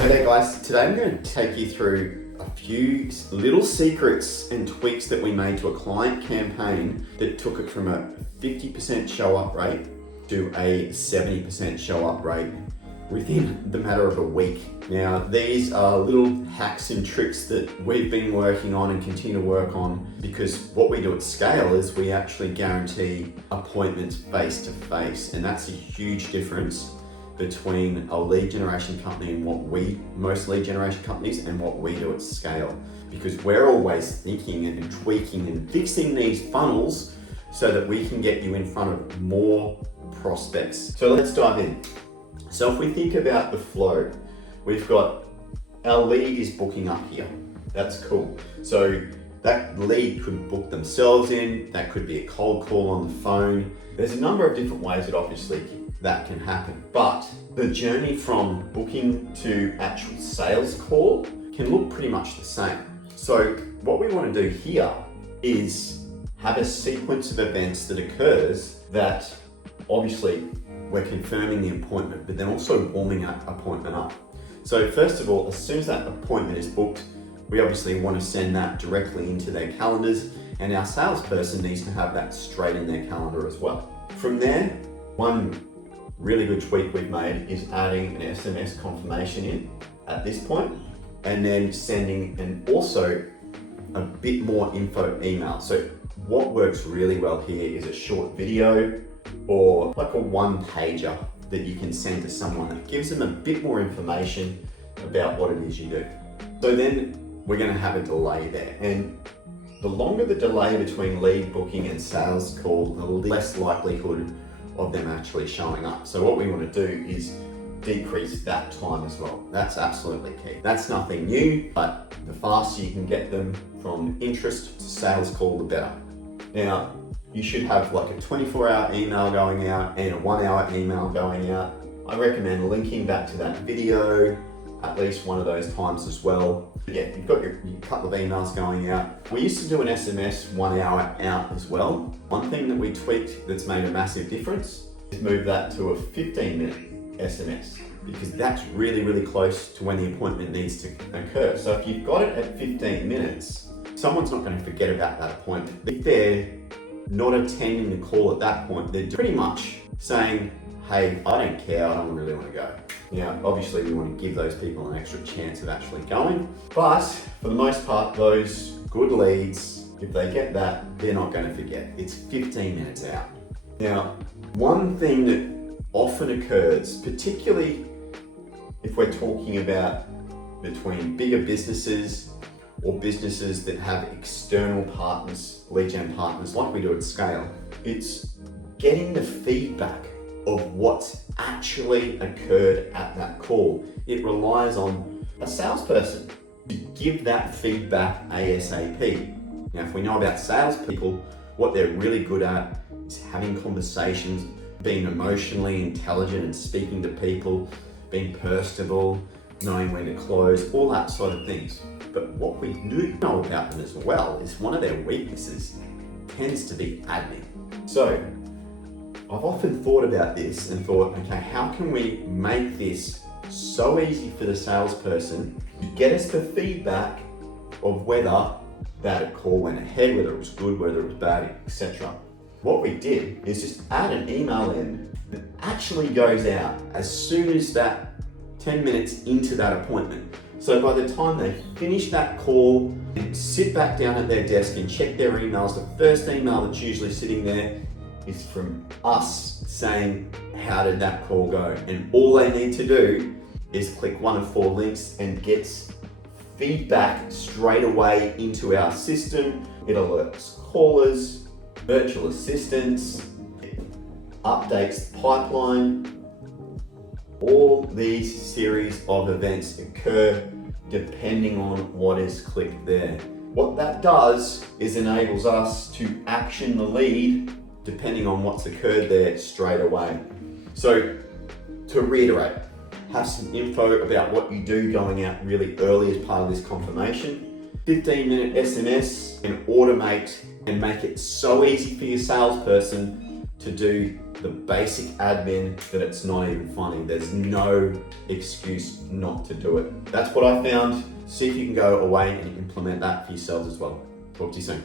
Okay guys, today I'm going to take you through a few little secrets and tweaks that we made to a client campaign that took it from a 50% show up rate to a 70% show up rate within the matter of a week. Now, these are little hacks and tricks that we've been working on and continue to work on, because what we do at Scale is we actually guarantee appointments face to face, and that's a huge difference between a lead generation company and most lead generation companies and what we do at Scale, because we're always thinking and tweaking and fixing these funnels so that we can get you in front of more prospects. So let's dive in. So if we think about the flow, we've got our lead is booking up here. That's cool. So that lead could book themselves in, that could be a cold call on the phone. There's a number of different ways that obviously that can happen, but the journey from booking to actual sales call can look pretty much the same. So what we want to do here is have a sequence of events that occurs that obviously we're confirming the appointment, but then also warming that appointment up. So first of all, as soon as that appointment is booked, we obviously want to send that directly into their calendars, and our salesperson needs to have that straight in their calendar as well. From there, one really good tweak we've made is adding an SMS confirmation in at this point, and then sending also a bit more info email. So what works really well here is a short video or like a one pager that you can send to someone that gives them a bit more information about what it is you do. So then we're going to have a delay there, and the longer the delay between lead booking and sales call, the less likelihood of them actually showing up. So what we want to do is decrease that time as well. That's absolutely key. That's nothing new, but the faster you can get them from interest to sales call, the better. Now, you should have like a 24-hour email going out and a 1-hour email going out. I recommend linking back to that video at least one of those times as well. Yeah, you've got your couple of emails going out. We used to do an SMS 1 hour out as well. One thing that we tweaked that's made a massive difference is move that to a 15-minute SMS, because that's really, really close to when the appointment needs to occur. So if you've got it at 15 minutes, someone's not going to forget about that appointment. If they're not attending the call at that point, they're pretty much saying, hey, I don't care, I don't really want to go. Now, obviously we want to give those people an extra chance of actually going, but for the most part, those good leads, if they get that, they're not going to forget. It's 15 minutes out. Now, one thing that often occurs, particularly if we're talking about between bigger businesses or businesses that have external partners, lead gen partners like we do at Scale, it's getting the feedback of what's actually occurred at that call. It relies on a salesperson to give that feedback ASAP. Now, if we know about salespeople, what they're really good at is having conversations, being emotionally intelligent and speaking to people, being personable, knowing when to close, all that sort of things. But what we do know about them as well is one of their weaknesses tends to be admin. So I've often thought about this and thought, okay, how can we make this so easy for the salesperson to get us the feedback of whether that call went ahead, whether it was good, whether it was bad, etc. What we did is just add an email in that actually goes out as soon as that 10 minutes into that appointment. So by the time they finish that call and sit back down at their desk and check their emails, the first email that's usually sitting there is from us saying, how did that call go? And all they need to do is click one of 4 links and gets feedback straight away into our system. It alerts callers, virtual assistants, it updates the pipeline. All these series of events occur depending on what is clicked there. What that does is enables us to action the lead depending on what's occurred there straight away. So to reiterate, have some info about what you do going out really early as part of this confirmation. 15-minute SMS and automate and make it so easy for your salesperson to do the basic admin that it's not even funny. There's no excuse not to do it. That's what I found. See if you can go away and implement that for yourselves as well. Talk to you soon.